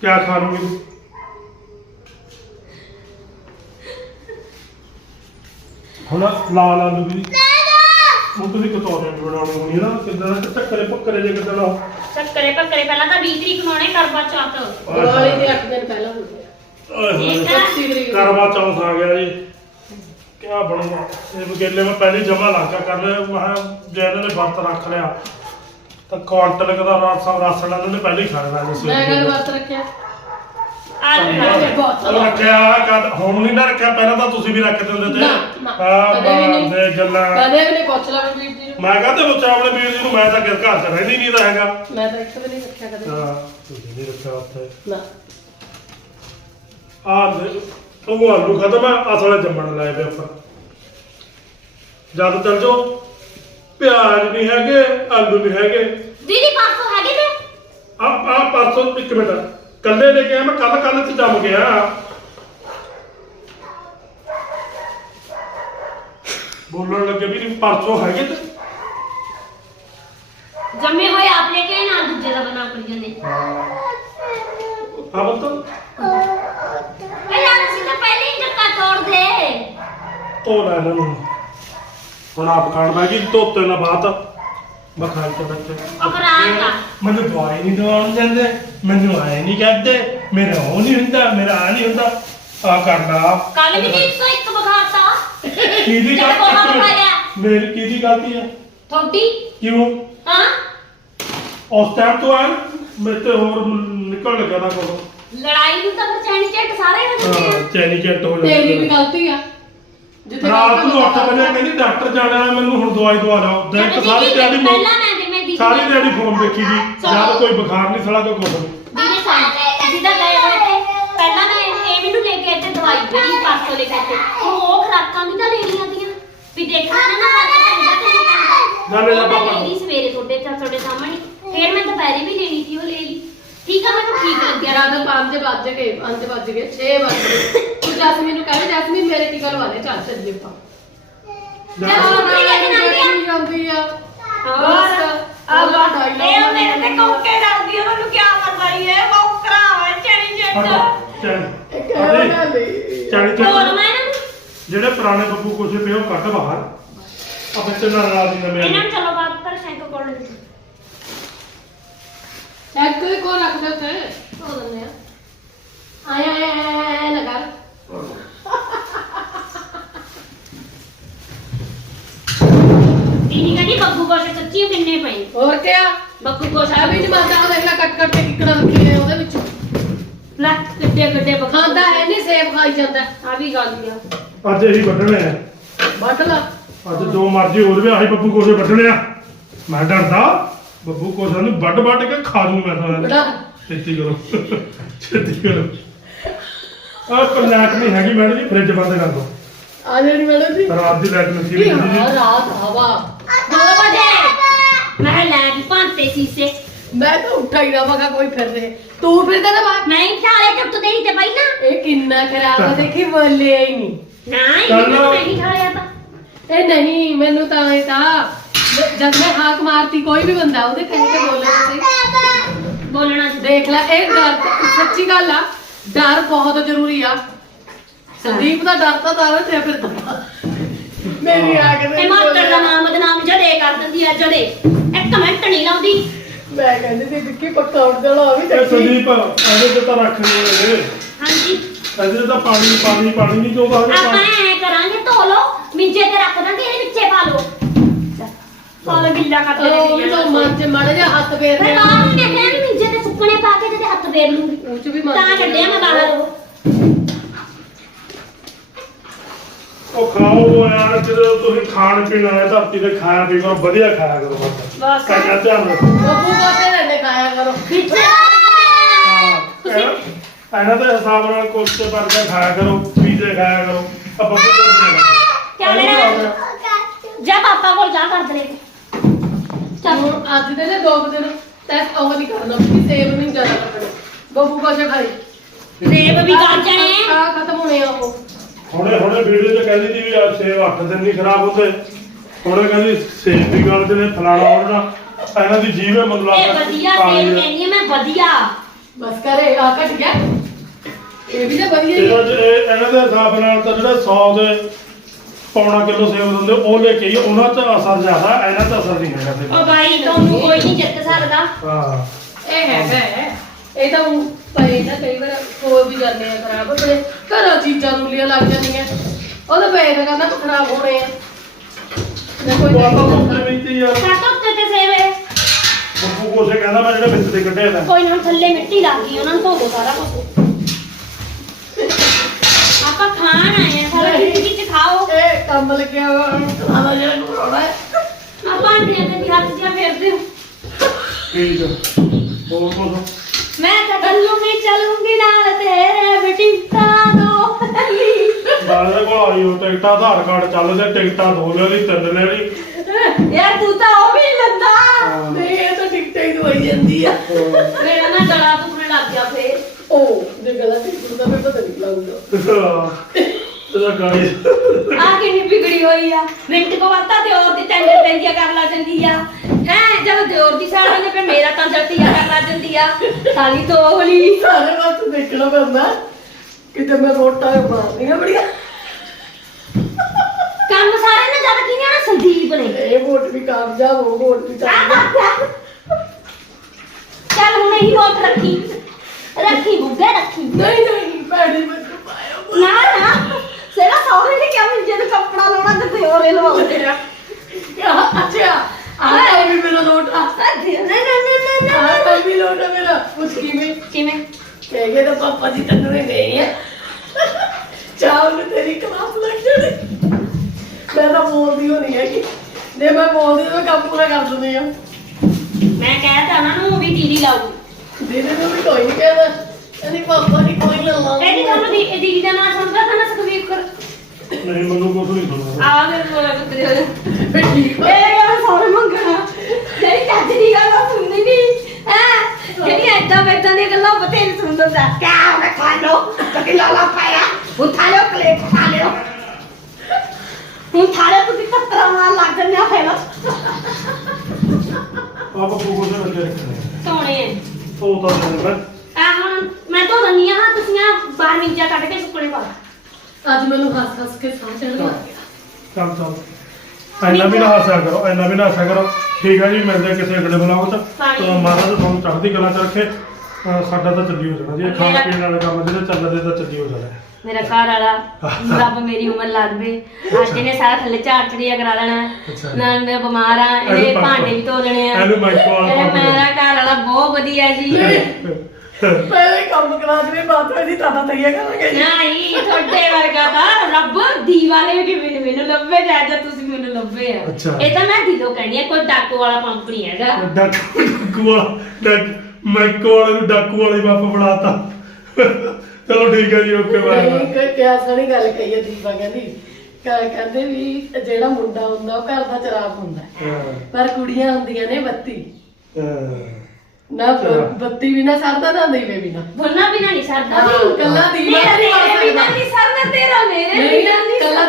ਕਿਆ ਖਾ ਲੂੰਗੀ ਹੁਣ ਲਾ ਲਾ ਲੂ ਵੀ ਹੁਣ ਤੁਸੀਂ ਕਤੌਰੇ ਵੀ ਬਣਾਉਣੀ ਹੋਣੀ ਨਾ ਕਿੱਦਾਂ ਟੱਕਰੇ ਪੱਕਰੇ ਜੇ ਕਿੱਦਾਂ ਨਾ ਚੱਕਰੇ ਪੱਕਰੇ ਪਹਿਲਾਂ ਤਾਂ 20 ਤਰੀਕ ਨੂੰ ਆਉਣੇ ਕਰਵਾ ਚੌਥ। ਦੀਵਾਲੀ ਦੇ 8 ਦਿਨ ਪਹਿਲਾਂ ਹੋ ਗਿਆ। ਓਏ ਹੋਏ। ਠੀਕ ਹੈ। 25 ਤਰੀਕ ਨੂੰ। ਕਰਵਾ ਚੌਥ ਆ ਗਿਆ ਜੀ। ਕਿਆ ਬਣੂਗਾ? ਇਹ ਬਗੇਲੇ ਮੈਂ ਪਹਿਲੇ ਜਮਾ ਲਾਗਾ ਕਰ ਲਿਆ। ਮੈਂ ਕਿਹਾ ਜੇ ਇਹਨਾਂ ਨੇ ਵਰਤ ਰੱਖ ਲਿਆ ਤਾਂ ਕੁਆਂਟਲ ਕੁ ਦਾ ਰਾਸਾ ਰਾਸਣ ਇਹਨਾਂ ਨੇ ਪਹਿਲੇ ਹੀ ਖਾ ਲੈਣਾ ਸੀ ਮੈਂ ਗੱਲ ਵਰਤ ਰੱਖਿਆ। ਆ ਲੈ ਮੈਂ ਬਹੁਤ ਉਹ ਰੱਖਿਆ ਕਦ ਹੁਣ ਨਹੀਂ ਨਾ ਰੱਖਿਆ ਪਹਿਲਾਂ ਤਾਂ ਤੁਸੀਂ ਵੀ ਰੱਖਦੇ ਹੁੰਦੇ ਤੇ। ਨਾ, ਨਾ, ਹਾਂ ਕਦੇ ਵੀ ਨਹੀਂ। ਦੇ ਗੱਲਾਂ। ਕਦੇ ਵੀ ਨਹੀਂ ਪੁੱਛ ਲਾ ਮਨਜੀਤ ਜੀ ਨੂੰ। ਮੈਂ ਕਹਤੇ ਪੁੱਛਿਆ ਆਪਣੇ ਵੀਰ ਜੀ ਨੂੰ ਮੈਂ ਤਾਂ ਘਰ ਘਰ ਚ ਰਹਿੰਦੀ ਨਹੀਂ ਤਾਂ ਹੈਗਾ। ਮੈਂ ਤਾਂ ਇੱਕ ਵੀ ਨਹੀਂ ਰੱਖਿਆ ਕਦੇ। ਹਾਂ ਤੁਸੀਂ ਨਹੀਂ ਰੱਖਿਆ ਉੱਥੇ। ਨਾ। ਆ ਉਹ ਆਲੂ ਖਤਮ ਹੈ ਅਸਲ ਜੰਮਣ ਲਾਏ ਵੇ ਆਪਾਂ। ਜਦ ਚੱਲ ਜੋ ਪਿਆਜ਼ ਨਹੀਂ ਹੈਗੇ ਆਲੂ ਨਹੀਂ ਹੈਗੇ। ਦੀਦੀ ਪਾਸੋਂ ਹੈਗੇ ਤੇ ਆ ਆ ਪਰਸੋਂ ਇੱਕ ਮਿੰਟ। ਕੱਲੇ ਲੈ ਕੇ ਆਇਆ ਮੈਂ ਕੱਲ ਕੱਲ ਚ ਜੰਮ ਗਿਆ। ਬੋਲਣ ਲੱਗੇ ਵੀ ਨਹੀਂ ਪਰਸੋਂ ਹੈਗੇ ਤੇ। ਜੰਮੇ ਹੋਏ ਆਪ ਲੈ ਕੇ ਨਾਲ ਦੂਜੇ ਦਾ ਬਣਾ ਕਰੀ ਜਾਂਦੇ? ਹਾਂ। ਬਤਾ ਯਾਰ ਅਸੀਂ ਤਾਂ ਪਹਿਲੇ ਹੀ ਧੱਕਾ ਤੋੜ ਦੇ ਲੈ ਇਹਨਾਂ ਨੂੰ ਹੁਣ ਆਪ ਖਾਣ ਬੈ ਗਈ ਧੋਤੇ ਨਾ ਬਾਤ ਮੈਂ ਖਾਣ ਕੇ ਬੱਚੇ ਦਾ ਮੈਨੂੰ ਦਵਾਈ ਨਹੀਂ ਦਵਾਉਣ ਜਾਂਦੇ ਮੈਨੂੰ ਆਏ ਨਹੀਂ ਕਰਦੇ ਮੇਰਾ ਉਹ ਨਹੀਂ ਹੁੰਦਾ ਮੇਰਾ ਆ ਨਹੀਂ ਹੁੰਦਾ ਆ ਕਰਨਾ। ਕੱਲ ਵੀ 101 ਬਗਾਤਾ। ਕਿਹਦੀ ਤੇਰੇ ਕੋਲ ਹੱਥ ਗਲਤੀ ਪਾਇਆ। ਮੇਰੀ ਕਿਹਦੀ ਗਲਤੀ ਹੈ ਥੋੜੀ ਕਿਉਂ? ਹਾਂ। ਉਸ ਟਾਈਮ ਤੋਂ ਆ ਮੇਰੇ ਤੇ ਹੋਰ ਨਿਕਲ ਲੱਗਾ ਨਾ ਕੋਲ। ਲੜਾਈ ਨੂੰ ਤਾਂ ਬਚਾਣੀ ਝੱਟ ਸਾਰੇ ਹੋ ਜਾਂਦੇ ਆ। ਚੈਨੀ ਚੱਟ ਹੋ ਤੇਰੀ ਵੀ ਗਲਤੀ ਆ। ਜਿੱਥੇ ਰਾਤ ਨੂੰ 8 ਗਲਤੀ ਵਜੇ ਕਹਿੰਦੀ ਡਾਕਟਰ ਜਾਣਾ ਹੈ, ਮੈਨੂੰ ਹੁਣ ਦਵਾਈ ਦਵਾ ਲਓ ਦਿਨ ਚ ਸਾਰੀ ਦੀਦੀ ਦਿਹਾੜੀ ਪਹਿਲਾਂ ਮੈਂ ਦੀਦੀ ਸਾਰੀ ਦਿਹਾੜੀ ਫੋਨ ਦੇਖੀ ਜੀ ਜਦ ਕੋਈ ਬੁਖਾਰ ਨਹੀਂ ਸੜਾ ਕੋਈ ਕੁਛ ਨਹੀਂ ਦੀਦੀ ਸਾਹ ਜਿੱਦਾਂ ਗਏ ਹੋਏ ਤੇ ਪਹਿਲਾਂ ਮੈਂ ਇਹ ਮੈਨੂੰ ਲੈ ਕੇ ਤੇ ਦਵਾਈ ਜਿਹੜੀ ਪਾਸੋਂ ਲੈ ਕੇ ਆਏ ਤੇ ਹੁਣ ਉਹ ਖਰਾਕਾਂ ਵੀ ਤਾਂ ਲੈਣੀਆਂ ਦੀਆਂ ਵੀ ਦੇਖਣਾ ਨਾ ਨਾ ਹੱਥ ਪੈਂਦਾ ਤੇ ਨਹੀਂ ਪੈਂਦਾ ਨਾ, ਨਾ, ਨਾ, ਉਹ ਮੈਂ ਪਾਪਾ। ਲੈ ਲਈ ਸਵੇਰੇ ਤੁਹਾਡੇ ਤਾਂ ਤੁਹਾਡੇ ਸਾਹਮਣੇ ਫਿਰ ਮੈਂ ਦੁਪਹਿਰੇ ਵੀ ਲੈਣੀ ਸੀ ਉਹ ਲੈ ਲਈ ਠੀਕ ਆ ਮੈਨੂੰ ਠੀਕ ਲੱਗਿਆ ਰਾਤ 5 ਵੱਜ ਗਏ 5 ਵੱਜ ਗਏ 6 ਵੱਜ ਗਏ ਤੂੰ ਜਸਮੀਨ ਨੂੰ ਕਹੇ ਜਸਮੀਨ ਮੇਰੇ ਕੀ ਗੱਲ ਵਾਲੇ ਚੱਲ ਚੱਲੀਏ ਪਾ ਚੱਲ ਹੁਣ ਕੀ ਕਹਿੰਦੇ ਜਾਂਦੀ ਆ ਜਾਂਦੀ ਆ ਹੋਰ अब ਇਹ ਮੇਰੇ ਤੇ ਕੌਕੇ ਲੜਦੀ ਆ ਮੈਨੂੰ ਕੀ ਪਤਾ ਹੀ ਹੈ ਮੌਕਰਾ ਵਾ ਚਣੀ ਤੋੜ ਚੱਟ ਮੈਂ ਨੂੰ? ਜਿਹੜੇ ਪੁਰਾਣੇ ਬੱਬੂ ਕੋਸੇ ਪਏ ਉਹ ਕੱਢ ਬਾਹਰ। ਆ ਬੱਚੇ ਨਾਲ ਦੀ ਨਵੇਂ ਇਹਨਾਂ ਨੂੰ ਚਲੋ ਬਾਅਦ ਪਰ ਸ਼ੈਂਕ ਕੋਲ ਲੈ ਜਾਓ। ਕੋਈ ਕੋ ਰੱਖ ਦੇ ਉੱਤੇ। ਧੋ ਦਿੰਦੇ ਆ। ਆਏ ਆਏ ਆਏ ਬੱਬੂ ਕੋਲ ਸੱਚੀ ਕਿੰਨੇ ਪਏ। ਹੋਰ ਕਿਆ? ਬੱਬੂ ਕੋਲ ਆ ਵੀ ਨਹੀਂ ਉਹ ਦੇਖ ਲੈ ਕੱਟ ਕੱਟ ਕੇ ਕਿਕੜਾ ਰੱਖੇ ਨੇ ਉਹਦੇ ਵਿੱਚ। ਲੈ ਕਿੱਡੇ ਕਿੱਡੇ ਖਾਂਦਾ ਹੈ ਨਹੀਂ ਸੇਬ ਖਾਈ ਜਾਂਦਾ। ਆ ਵੀ ਗੱਲ ਹੀ ਆ। ਅੱਜ ਇਹੀ ਵੱਢਣੇ ਆ। ਵੱਢ ਲਾ। ਅੱਜ ਜੋ ਮਰਜ਼ੀ ਹੋਰ ਵੀ ਆਹੀ ਬੱਬੂ ਕੋਸੇ ਵੱਢਣੇ ਆ। ਮੈਂ ਡਰਦਾ ਬੱਬੂ ਕੋਸੇ ਨੂੰ ਵੱਢ ਵੱਢ ਕੇ ਖਾ ਦੂੰ ਮੈਂ ਤਾਂ ਬੜਾ ਛੇਤੀ ਕਰੋ। ਛੇਤੀ ਕਰੋ। ਆ ਪਰ ਲਾਈਟ ਨਹੀਂ ਹੈਗੀ ਮੈਡਮ ਜੀ ਫ੍ਰਿਜ ਬੰਦ ਕਰ ਦੋ ਆ ਜਿਹੜੀ ਮੈਡਮ ਜੀ। ਰਾਤ ਦੀ ਲਾਈਟ ਨਹੀਂ ਸੀ ਹਾਂ ਰਾਤ ਹਵਾ। ਮੈਂ ਲੈ ਗਈ ਭਾਂਤੇ ਸੀਸੇ। ਮੈਂ ਤਾਂ ਉੱਠਾ ਹੀ ਨਾ ਮਗਾ ਕੋਈ ਫਿਰ ਰਹੇ ਤੂੰ ਫਿਰਦਾ ਨਾ ਬਾਹਰ ਨਹੀਂ ਚਾਲੇ ਟੁੱਟਦੇ ਹੀ ਤੇ ਪਹਿਲਾਂ ਇਹ ਕਿੰਨਾ ਖਰਾਬ ਆ ਦੇਖੀ ਬੋਲਿਆ ਹੀ ਨਹੀਂ। ਨਾ ਇਹ ਚੱਲ। ਤਾਂ ਨਹੀਂ ਠਾਲਿਆ ਤਾਂ। ਇਹ ਨਹੀਂ ਮੈਨੂੰ ਤਾਂ ਇਹ ਤਾਂ ਜਦ ਮੈਂ ਹਾਕ ਮਾਰਤੀ ਕੋਈ ਵੀ ਬੰਦਾ ਉਹਦੇ ਕਹਿ ਕੇ ਬੋਲਣਾ ਸੀ। ਬੋਲਣਾ ਸੀ। ਦੇਖ ਲੈ ਇਹ ਡਰ ਸੱਚੀ ਗੱਲ ਆ ਡਰ ਬਹੁਤ ਜ਼ਰੂਰੀ ਆ। ਸੰਦੀਪ ਦਾ ਡਰ ਤਾਂ ਦਾਰਾ ਤੇ ਫਿਰਦਾ। ਮੇਰੀ ਆ ਕੇ ਤੇ ਮਾਤਰ ਦਾ ਨਾਮ ਬਦਨਾਮ ਜਦੇ ਕਰ ਦਿੰਦੀ ਆ ਜਦੇ ਇੱਕ ਮਿੰਟ ਨਹੀਂ ਲਾਉਂਦੀ। ਮੈਂ ਕਹਿੰਦੀ ਸੀ ਵਿੱਕੀ ਪੱਕਾ ਉੱਡ ਜਾਣਾ ਆ ਵੀ ਇਹ ਚੱਕੀ। ਸੰਦੀਪ ਇਹਦੇ ਤੇ ਤਾਂ ਰੱਖ ਨਹੀਂ ਹੈਗੇ। ਹਾਂਜੀ। ਇਹਦੇ ਤੇ ਪਾਣੀ ਪਾਣੀ ਪਾਣੀ ਨਹੀਂ ਕਿਉਂ ਬਾਹਰ ਆਪਾਂ ਐ ਕਰਾਂਗੇ ਧੋ ਲਓ ਮਿੰਜੇ ਤੇ ਰੱਖ ਦਾਂਗੇ ਇਹਦੇ ਵਿੱਚੇ ਪਾ ਲਓ। ਪਾਲ ਗਿੱਲਾ ਕਰ ਦੇ ਉਹ ਵੀ ਤਾਂ ਮਨ ਚ ਮੜ ਜਾ ਹੱਥ ਫੇਰ ਮੈਂ ਰਿਹਾ ਬਾਹਰ ਨੂੰ ਦੇਖਿਆ ਵੀ ਮਿੰਜੇ ਤੇ ਸੁੱਕਣੇ ਪਾ ਕੇ ਤੇ ਹੱਥ ਫੇਰ ਲੂੰਗੀ ਉਹ ਚ ਵੀ ਮਨ ਤਾਂ ਕੱਢਿਆ ਮੈਂ ਬਾਹਰ। ਉਹ ਉਹ ਖਾਓ ਯਾਰ ਜਦੋਂ ਤੁਸੀਂ ਖਾਣ ਪੀਣ ਆਏ ਧਰਤੀ ਤੇ ਖਾਇਆ ਪੀ ਕਰੋ ਵਧੀਆ ਖਾਇਆ ਕਰੋ ਬਸ। ਬਸ। ਕਾਇਆ ਧਿਆਨ ਰੱਖੋ। ਬੱਬੂ ਕੋਸੇ ਨੇ ਖਾਇਆ ਕਰੋ। ਵਿੱਚ ਹਾਂ। ਇਹਨਾਂ- ਇਹਨਾਂ ਦੇ ਹਿਸਾਬ ਨਾਲ ਕੋਸਤੇ ਬਰਗਰ ਖਾਇਆ ਕਰੋ ਪੀਜ਼ੇ ਖਾਇਆ ਕਰੋ ਆਪਾਂ ਕੁਝ ਨਹੀਂ ਚੱਲ ਰਿਹਾ। ਜਾ ਪਾਪਾ ਕੋਲ ਜਾ ਕਰ ਦੇ ਚੱਲ। ਹੁਣ ਅੱਜ ਦੇ ਨੇ ਦੋ ਕੁ ਦਿਨ ਤੈਂ ਉਹ ਨਹੀਂ ਕਰਨਾ ਕਿ ਸੇਬ ਨਹੀਂ ਜ਼ਿਆਦਾ ਕੱਟਣੇ। ਬੱਬੂ ਕੋਸੇ ਖਾਈ। ਸੇਬ ਵੀ ਕਰ ਜਾਣੇ। ਆ ਖਤਮ ਹੋਣੇ ਆ ਉਹ। ਹੁਣੇ ਹੁਣੇ ਵੀਡੀਓ 'ਚ ਕਹਿੰਦੀ ਸੀ ਵੀ ਆ ਸੇਬ 8 ਦਿਨ ਨਹੀਂ ਖਰਾਬ ਹੁੰਦੇ। ਹੁਣੇ ਕਹਿੰਦੀ ਸੇਬ ਦੀ ਗੱਲ ਤੇ ਨੇ ਫਲਾਣਾ ਹੋਣਾ ਇਹਨਾਂ ਦੀ ਜੀਵ ਹੈ ਮਤਲਬ ਇਹ ਵਧੀਆ ਸੇਬ ਕਹਿੰਦੀ ਆ ਮੈਂ ਵਧੀਆ। ਬਸ ਕਰੇ ਆ ਘਟ ਗਿਆ। ਇਹ ਵੀ ਤਾਂ ਵਧੀਆ ਹੀ ਦੇ ਇਹ- ਇਹਨਾਂ ਦੇ ਹਿਸਾਬ ਨਾਲ ਤਾਂ ਜਿਹੜਾ 100 ਦੇ ਪੌਣਾ ਕਿਲੋ ਸੇਬ ਦਿੰਦੇ ਉਹ ਲੈ ਕੇ ਆਈ, ਉਹਨਾਂ 'ਚ ਅਸਰ ਜ਼ਿਆਦਾ ਇਹਨਾਂ 'ਚ ਅਸਰ ਨਹੀਂ ਹੈਗਾ ਉਹ ਤੇ ਬਾਈ ਤੁਹਾਨੂੰ ਕੋਈ ਨਹੀਂ ਜਿੱਤ ਸਕਦਾ। ਹਾਂ। ਇਹ ਹੈਗਾ ਹੈ। ਇਹ ਤਾਂ ਊਂ ਪਏ ਨਾ ਕਈ ਵਾਰ ਹੋ ਵੀ ਜਾਂਦੇ ਆ ਖਰਾਬ ਆਪਣੇ ਘਰਾਂ ਚੀਜ਼ਾਂ ਰੁਲੀਆਂ ਲੱਗ ਜਾਂਦੀਆਂ। ਉਹ ਤਾਂ ਪਏ ਤਾਂ ਕਹਿੰਦਾ ਖਰਾਬ ਹੋਣੇ ਆ। ਨਾ ਕੋਈ ਨਹੀਂ ਮੁੱਕੇ ਵਿੱਚ ਹੀ ਯਾਰ ਸੱਤ ਉੱਤੇ ਤੇ ਹੈ। ਬੱਬੂ ਕੋਸੇ ਕਹਿੰਦਾ ਮੈਂ ਜਿਹੜੇ ਵਿੱਚ ਦੇ ਕੱਢੇ ਨੇ। ਕੋਈ ਨਾ ਥੱਲੇ ਮਿੱਟੀ ਲੱਗ ਗਈ ਉਹਨਾਂ ਨੂੰ ਧੋ ਦੋ ਸਾਰਾ ਕੁਝ ਆਪਾਂ ਖਾਣ ਆਏ ਆ ਸਾਰਾ ਜ਼ਿੰਦਗੀ ਚ ਖਾਓ। ਇਹ ਕੰਮ ਲੱਗਿਆ ਹੋਇਆ ਖਾਣਾ ਜਿਹੜਾ ਨੂੰ ਰੋਣਾ ਹੈ। ਆਪਾਂ ਭਾਂਡਿਆਂ ਦੇ ਵੀ ਹੱਥ ਜਿਹਾ ਫੇਰਦੇ ਹੋ। ਠੀਕ ਆ। ਹੋਰ ਬੋਲੋ ਬਾਲੇ ਕੋਲ ਆਈ ਉਹ ਟਿਕਟਾਂ ਆਧਾਰ ਕਾਰਡ ਚੱਲਦੇ ਟਿਕਟਾਂ ਦੋ ਲੈ ਲਈ ਤਿੰਨ ਲੈ ਲਈ। ਯਾਰ ਤੂੰ ਤਾਂ ਉਹ ਵੀ ਲੰਦਾ। ਨਹੀਂ ਇਹ ਤਾਂ ਟਿਕਟਾਂ ਹੀ ਦਵਾਈ ਜਾਂਦੀ ਆ। ਮੇਰਾ ਨਾ ਗਲਾ ਦੁਖਣ ਲੱਗ ਗਿਆ ਫੇਰ। ਉਹ ਜੇ ਗਲਾ ਟਿਕਟ ਦਾ ਫਿਰ ਪਤਾ ਨਹੀਂ ਲੱਗਦਾ। ਇਹਦਾ ਗਾਇਸ ਆ ਕਿੰਨੀ ਵਿਗੜੀ ਹੋਈ ਆ। ਮਿੰਟ ਕੋ ਵਾਤਾ ਤੇ ਹੋਰ ਦੀ ਟੈਂਡਰ ਟੈਂਡੀਆਂ ਕਰ ਲਾ ਜਾਂਦੀ ਆ। ਹੈ ਜਦੋਂ ਦਿਓਰ ਦੀ ਸਾੜ ਹੁੰਦੇ ਪਏ ਮੇਰਾ ਤਾਂ ਜਲਤੀਆ ਕਰ ਲਾ ਜਾਂਦੀ ਆ। ਸਾਲੀ ਤੋਹਲੀ। ਸਾਰੇ ਪਾਸੇ ਦੇਖਣਾ ਪੈਂਦਾ। ਕਿਤੇ ਮੈਂ ਰੋਟਾ ਮਾਰਨੀਆਂ ਬੜੀਆਂ। ਕੰਮ ਸਾਰੇ ਨੇ ਜਦ ਕੀ ਨਾ ਸੰਦੀਪ ਨੇ। ਇਹ ਵੋਟ ਵੀ ਕਾਮਯਾਬ ਹੋ ਵੋਟ ਵੀ ਕਾਮਯਾਬ। ਚੱਲ। ਹੁਣ ਇਹੀ ਨੋਟ ਰੱਖੀ। ਰੱਖੀ ਬੁੱਗੇ ਰੱਖੀ। ਨਹੀਂ ਨਹੀਂ ਭੈੜੀ ਮੈਨੂੰ ਪਾਇਆ ਨਾ ਨਾ। ਸੇਰਾ ਸੌਰੇ ਨੇ ਕਿਹਾ ਵੀ ਜਦੋਂ ਕੱਪੜਾ ਲਾਉਣਾ ਤੇ ਦਿਓਰ ਇਹ ਲਵਾਉਂਦੇ ਆ ਅੱਛਾ। ਆਹ ਤਾਂ ਵੀ ਮੇਰਾ ਨੋਟ ਆ। ਨਾ ਨਾ ਨਾ ਨਾ ਆਹ ਤਾਂ ਵੀ ਨੋਟ ਆ ਮੇਰਾ। ਕੁਛ ਕਿਵੇਂ? ਕਿਵੇਂ? ਕਹਿ ਗਏ ਤਾਂ ਪਾਪਾ ਜੀ ਤੈਨੂੰ ਹੀ ਗਏ ਆ। ਚਾਹ ਨੂੰ ਤੇਰੀ ਕਲਾਸ ਲੱਗ ਜਾਣੀ। ਮੈਂ ਤਾਂ ਬੋਲਦੀ ਹੋਣੀ ਹੈ ਕਿ ਜੇ ਮੈਂ ਬੋਲਦੀ ਤਾਂ ਮੈਂ ਕੰਮ ਪੂਰਾ ਕਰ ਦਿੰਦੀ ਆ। ਮੈਂ ਕਹਿਤਾ ਉਹਨਾਂ ਨੂੰ ਵੀ ਦੀਦੀ ਲਾਊ ਦੀਦੀ ਨੂੰ ਵੀ ਕੋਈ ਨਹੀਂ ਕਹਿੰਦਾ ਕਹਿੰਦੀ ਪਾਪਾ ਨਹੀਂ ਕੋਈ ਨਾ ਲਾ ਕਹਿੰਦੀ ਤੁਹਾਨੂੰ ਦੀ ਦੀਦੀ ਦਾ ਨਾਮ ਸੁਣਦਾ ਤਾਂ ਨਾ ਸੁਖਵੀਰ ਕਰ? ਨਹੀਂ ਮੈਨੂੰ ਕੁਝ ਨਹੀਂ ਸੁਣਦਾ। ਆ ਮੇਰੇ ਕੋਲ ਕੁੱਤੇ ਹੋ ਫਿਰ ਠੀਕ ਵਾ। ਇਹ ਗੱਲ ਸਾਰੇ ਮੰਗਣਾ। ਜਿਹੜੀ ਚੱਜ ਦੀ ਗੱਲ ਉਹ ਸੁਣਦੀ ਨਹੀਂ ਹੈ? ਜਿਹੜੀ ਐਦਾਂ ਬੈਠਾਂ ਦੀਆਂ ਗੱਲਾਂ ਬਥੇਰੀ ਸੁਣਦਾ ਕਿਆ ਮੈਂ ਖਾ ਲੋ ਕਦੀ ਲਾਲਾ ਪਾਇਆ। ਉਠਾ ਲਿਓ ਪਲੇਟ ਖਾ ਲਿਓ। ਹੁਣ ਥਾਲੇ ਤੁਸੀਂ ਪੱਤਰਾਂ ਨਾਲ ਲੱਗ ਜੰਨੇ ਆ ਫੇਰ। ਆਪਾਂ ਕੋਕੋ ਦੇ ਅੱਗੇ ਰੱਖਣੇ ਸੋਹਣੇ ਉਹ ਤਾਂ ਨਹੀਂ ਮੈਂ। ਆ ਹੁਣ ਮੈਂ ਤਾਂ ਦੰਨੀਆਂ ਹਾਂ ਤੁਸੀਂ ਆ ਬਾਹਰ ਮਿੰਜਾ ਕੱਢ ਕੇ ਸੁੱਕਣੇ ਪਾ ਅੱਜ ਮੈਨੂੰ ਹੱਸ ਹੱਸ ਕੇ ਸਾਹ ਲੱਗ ਗਿਆ। ਚੱਲ ਚੱਲ। ਐਨਾ ਵੀ ਨਾ ਹਾਸਿਆ ਕਰੋ ਐਨਾ ਵੀ ਨਾ ਹਾਸਿਆ ਕਰੋ। ਠੀਕ ਹੈ ਜੀ ਮਿਲਦੇ ਹਾਂ ਕਿਸੇ ਅਗਲੇ ਬਲਾਗ ਚ ਪਾਣੀ। ਤਾਂ ਮਹਾਰਾਜ ਤੁਹਾਨੂੰ ਚੜ੍ਹਦੀ ਕਲਾ ਚ ਰੱਖੇ। ਅਹ ਸਾਡਾ ਤਾਂ ਚੱਲੀ ਹੋ ਜਾਣਾ ਜੀ ਇਹ ਖਾਣ ਪੀਣ ਵਾਲੇ ਕੰਮ ਜਿਹੜੇ ਚੱਲਦੇ ਤਾਂ ਚੱਲੀ ਹੋ ਜਾਣਾ। ਮੇਰਾ ਘਰ ਵਾਲਾ ਰੱਬ ਮੇਰੀ ਉਮਰ ਲਾ ਦੇਵੇ। ਅੱਜ ਇਹਨੇ ਸਾਰਾ ਥੱਲੇ ਝਾੜ ਚੜੀਆ ਕਰਾ ਲੈਣਾ। ਅੱਛਾ। ਨਾ ਮੈਂ ਬਿਮਾਰ ਆ ਇਹਦੇ ਇਹਨੂੰ ਭਾਂਡੇ ਵੀ ਧੋ ਦੇਣੇ ਆ। ਇਹਨੂੰ ਮਾਈਕੋ। ਮੇਰਾ ਘਰ ਵਾਲਾ ਬਹੁਤ ਵਧੀਆ ਜੀ। ਪਹਿਲੇ ਕੰਮ ਕਰਾ ਦੇ ਬਾਤ ਹੋਈ ਦੀ ਤਾਤਾ ਤਈਆ ਕਰਾਂਗੇ ਨਹੀਂ ਤੁਹਾਡੇ ਵਰਗਾ ਤਾਂ ਰੱਬ ਦੀਵਾਲੇ ਵੀ ਮੈਨੂੰ ਮੈਨੂੰ ਲੱਭੇ ਜਾਂ ਜਾਂ ਤੁਸੀਂ ਮੈਨੂੰ ਲੱਭੇ ਆ। ਇਹ ਤਾਂ ਮੈਂ ਦਿਲੋਂ ਕਹਿੰਦੀ ਆ ਕੋਈ ਡਾਕੂ ਵਾਲਾ ਪੰਪ ਨਹੀਂ ਹੈਗਾ। ਡਾਕੂ ਡਾਕੂ ਵਾਲਾ ਡਾਕ ਮਾਈਕੋ ਵਾਲੇ ਨੂੰ ਡਾਕੂ ਵਾਲੇ ਬਾਪ ਬਣਾਤਾ। ਚਲੋ ਠੀਕ ਹੈ ਜੀ ਓਕੇ ਬਾਏ ਨਹੀਂ ਕਿ ਕਿਆ ਸੋਹਣੀ ਗੱਲ ਕਹੀ ਹੈ ਦੀਪਾ ਕਹਿੰਦੀ। ਕ- ਕਹਿੰਦੇ ਵੀ ਜਿਹੜਾ ਮੁੰਡਾ ਹੁੰਦਾ ਉਹ ਘਰ ਦਾ ਚਰਾਗ ਹੁੰਦਾ। ਹੈ। ਪਰ ਕੁੜੀਆਂ ਹੁੰਦੀਆਂ ਨੇ ਬੱਤੀ। ਨਾ ਬ- ਬੱਤੀ ਵੀ ਨਾ ਸਰਦਾ ਨਾ ਦੀਵੇ ਵੀ ਨਾ। ਦੋਨਾਂ ਬਿਨਾਂ ਨਹੀਂ ਸਰਦਾ ਹਾਂ, ਕੱਲਾ ਦੀਵਾ ਮੇਰਾ ਨਹੀਂ ਤੇਰੇ ਸਰਦਾ। ਬਿਨਾਂ ਨਹੀਂ ਸਰਦਾ ਤੇਰਾ ਮੇਰੇ ਬਿਨਾਂ ਨਹੀਂ ਕੱਲਾ